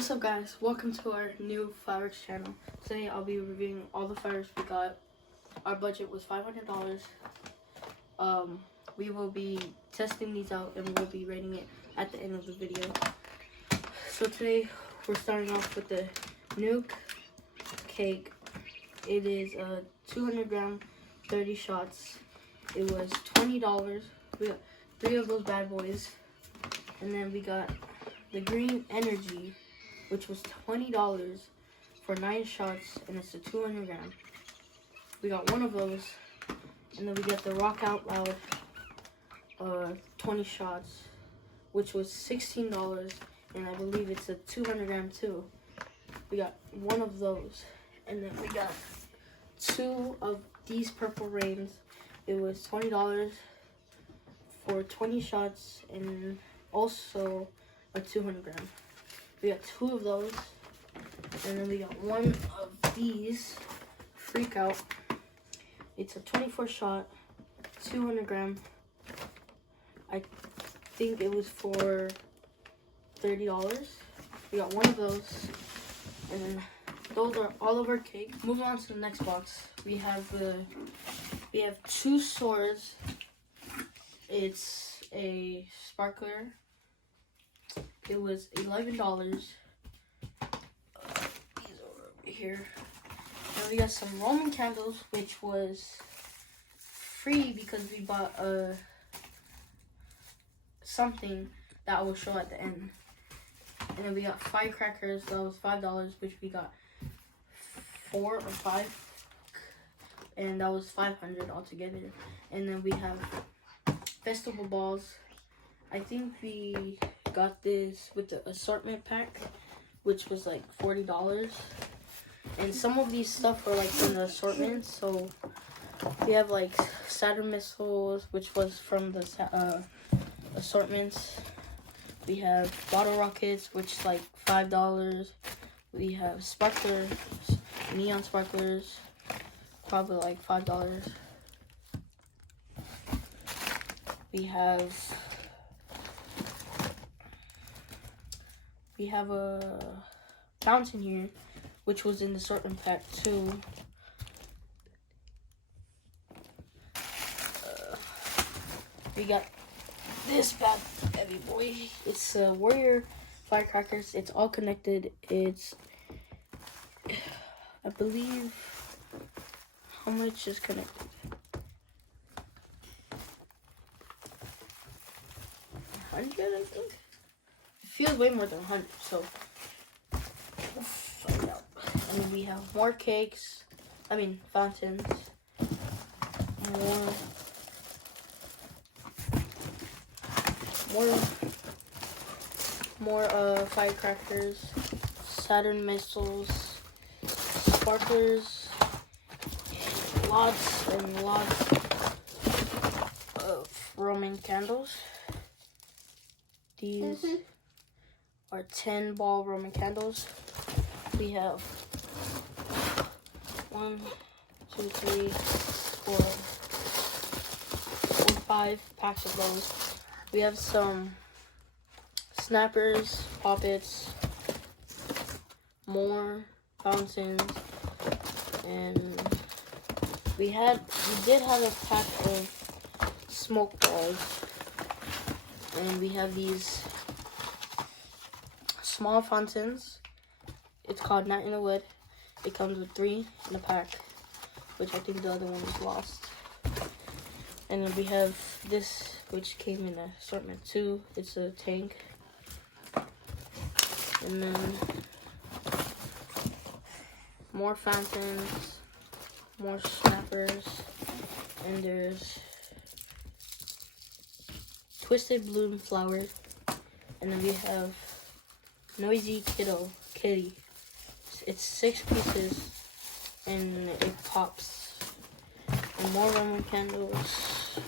What's up, guys? Welcome to our new fireworks channel. Today I'll be reviewing all the fireworks we got. Our budget was $500. We will be testing these out and we'll be rating it at the end of the video. So today we're starting off with the nuke cake. It is a 200 gram, 30 shots. It was $20. We got 3 of those bad boys. And then we got the green energy, which was $20 for 9 shots, and it's a 200 gram. We got 1 of those, and then we got the rock out loud 20 shots, which was $16, and I believe it's a 200 gram too. We got 1 of those, and then we got 2 of these purple rains. It was $20 for 20 shots, and also a 200 gram. We got 2 of those, and then we got 1 of these freak out. It's a 24 shot, 200 gram. I think it was for $30. We got 1 of those, and then those are all of our cake. Moving on to the next box, we have 2 swords. It's a sparkler. It was $11. These are over here. And we got some Roman candles, which was free because we bought something that I will show at the end. And then we got firecrackers. That was $5, which we got 4 or 5, and that was $500 altogether. And then we have festival balls. I think we got this with the assortment pack, which was like $40. And some of these stuff are like in the assortment. So we have like Saturn missiles, which was from the assortments. We have bottle rockets, which is like $5. We have sparklers, neon sparklers, probably like $5. We have a fountain here, which was in the assortment pack too. We got this bad heavy boy. It's a Warrior firecrackers. It's all connected. It's, I believe, how much is connected? 100, I think. Feels way more than 100, so we'll find out. And then we have more cakes, fountains, more firecrackers, Saturn missiles, sparklers, lots and lots of Roman candles. These are 10 ball Roman candles. We have 1, 2, 3, 4, 5 packs of those. We have some snappers, poppets, more fountains, and we did have a pack of smoke balls, and we have these small fountains. It's called Night in the Wood. It comes with 3 in a pack, which I think the other one was lost. And then we have this, which came in an assortment too. It's a tank. And then more fountains, more snappers, and there's Twisted Bloom flower. And then we have Noisy Kitty. It's 6 pieces and it pops. And more Roman candles.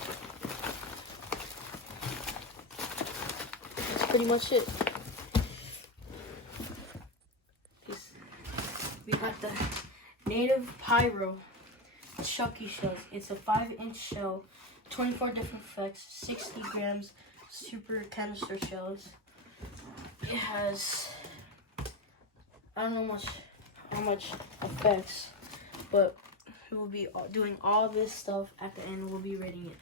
That's pretty much it. We got the native pyro Chucky shells. It's a 5-inch shell, 24 different effects, 60 grams super canister shells. It has I don't know how much effects, but we will be doing all this stuff at the end. We'll be rating it.